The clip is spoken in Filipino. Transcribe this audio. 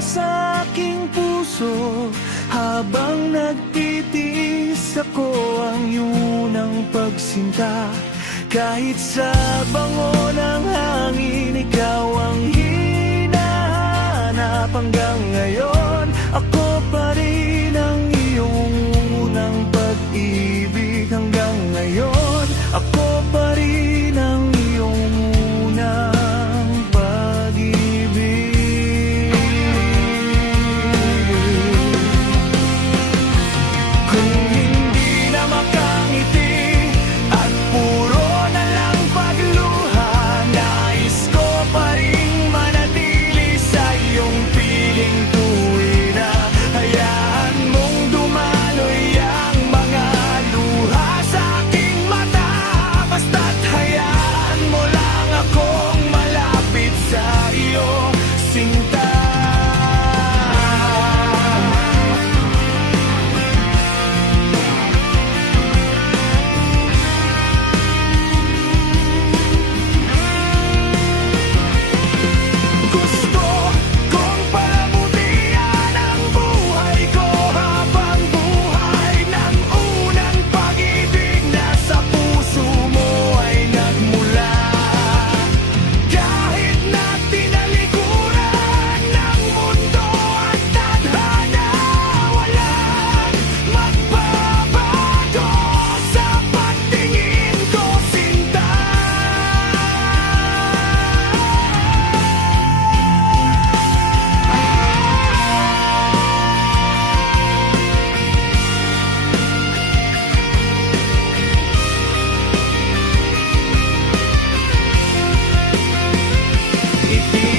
sa aking puso. Habang nagtitiis ako ang iyong pagsinta. Kahit sa bango ng hangin, ikaw ang hinahanap. Hanggang ngayon, ako pa rin ang iyong unang pag-ibig. Hanggang ngayon, ako pa rin ang iyong unang pag-ibig. Kung hindi na makangiti at puro na lang pagluha, nais ko pa rin manatili sa iyong piling tuwina. Hayaan mong dumaloy ang mga luha sa aking mata. Basta't hayaan mo lang akong malapit sa iyo, sinta. Gusto kong palamutian ang buhay ko habang buhay ng unang pag-ibig na sa puso mo ay nagmula. Kahit na tinalikuran ng mundo at tadhana, walang magbabago sa pagtingin ko, sinta. Itinalaga